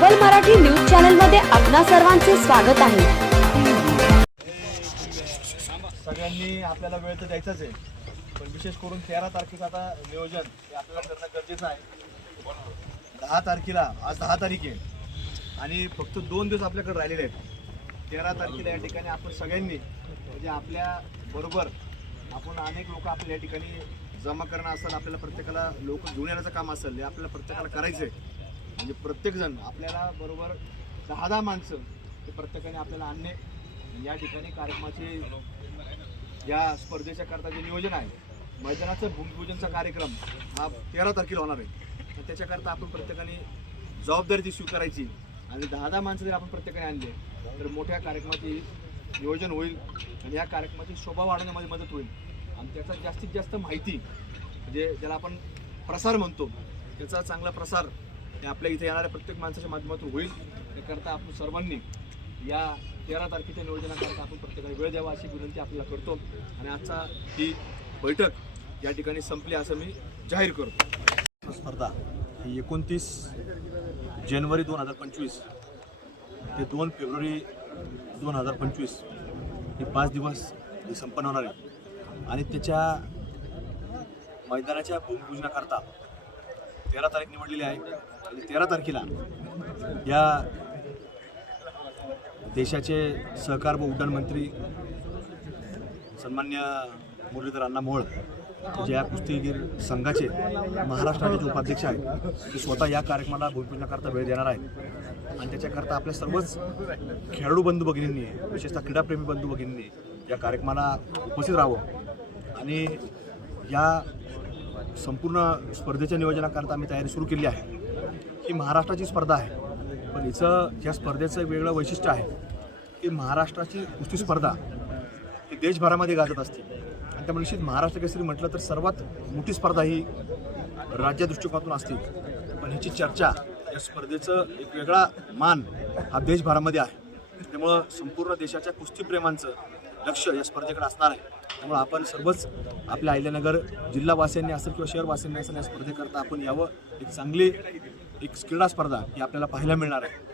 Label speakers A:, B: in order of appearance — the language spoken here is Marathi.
A: ग्लोबल मराठी न्यूज चॅनलमध्ये आपणा सर्वांचे स्वागत आहे.
B: सगळ्यांनी आपल्याला वेळ तर द्यायचाच आहे. पण विशेष करून तेरा तारखेचं आता नियोजन हे आपल्याला करणं गरजेचं आहे. दहा तारखेला आज दहा तारीख आहे. आणि फक्त दोन दिवस आपल्याकडे राहिलेले आहेत. तेरा तारखेला या ठिकाणी आपण सगळ्यांनी म्हणजे आपल्या बरोबर आपण अनेक लोक आपल्या या ठिकाणी जमा करणं असेल आपल्याला प्रत्येकाला लोक जुळण्याचं येण्याचं काम असेल हे आपल्याला प्रत्येकाला करायचं आहे म्हणजे प्रत्येकजण आपल्याला बरोबर दहा दहा माणसं ते प्रत्येकाने आपल्याला आणणे. या ठिकाणी कार्यक्रमाचे या स्पर्धेच्या करता जे नियोजन आहे मैदानाचं भूमिपूजनचा कार्यक्रम हा तेरा तारखेला होणार आहे. तर त्याच्याकरता आपण प्रत्येकाने जबाबदारी ती स्वीकारायची आणि दहा दहा माणसं जर आपण प्रत्येकाने आणले तर मोठ्या कार्यक्रमाचे नियोजन होईल आणि या कार्यक्रमाची शोभा वाढवण्यामध्ये मदत होईल. आणि त्याचा जास्तीत जास्त माहिती म्हणजे ज्याला आपण प्रसार म्हणतो त्याचा चांगला प्रसार हे आपल्या इथे येणाऱ्या प्रत्येक माणसाच्या माध्यमातून होईल. त्याकरता आपण सर्वांनी या तेरा तारखेच्या नियोजनाकरता आपण प्रत्येकाला वेळ द्यावा अशी विनंती आपल्याला करतो. आणि आजचा ही बैठक या ठिकाणी संपली असं मी जाहीर करतो. स्पर्धा ही एकोणतीस जानेवारी दोन हजार पंचवीस ते दोन फेब्रुवारी दोन हजार पंचवीस हे पाच दिवस हे संपन्न होणार आहे. आणि त्याच्या मैदानाच्या भूमिपूजनाकरता तेरा तारीख निवडलेली आहे. आणि तेरा तारखेला या देशाचे सहकार व उड्डाण मंत्री सन्मान्य मुरलीधर अण्णा मोळ जे या कुस्तीगीर संघाचे महाराष्ट्राचे जे उपाध्यक्ष आहेत ते स्वतः या कार्यक्रमाला भूमिपूजनाकरता वेळ देणार आहेत. आणि त्याच्याकरता आपल्या सर्वच खेळाडू बंधू भगिनींनी विशेषतः क्रीडाप्रेमी बंधू भगिनींनी या कार्यक्रमाला उपस्थित राहावं. आणि या संपूर्ण स्पर्धेच्या नियोजनाकरता आम्ही तयारी सुरू केली आहे. ही महाराष्ट्राची स्पर्धा आहे. पण हिचं या स्पर्धेचं एक वेगळं वैशिष्ट्य आहे की महाराष्ट्राची कुस्ती स्पर्धा ही देशभरामध्ये गाजत असते. आणि त्यामुळे निश्चित महाराष्ट्र केसरी म्हटलं तर सर्वात मोठी स्पर्धा ही राज्य दृष्टिकोनातून असते. पण ह्याची चर्चा या स्पर्धेचं एक वेगळा मान हा देशभरामध्ये आहे. त्यामुळं संपूर्ण देशाच्या कुस्तीप्रेमांचं लक्ष या स्पर्धेकडे असणार आहे. त्यामुळे आपण सर्वच आपल्या अहिल्यानगर जिल्हावासियांनी असेल किंवा शहरवासियांनी असेल या स्पर्धेकरता आपण यावं. एक चांगली एक क्रीडा स्पर्धा ही आपल्याला पाहायला मिळणार आहे.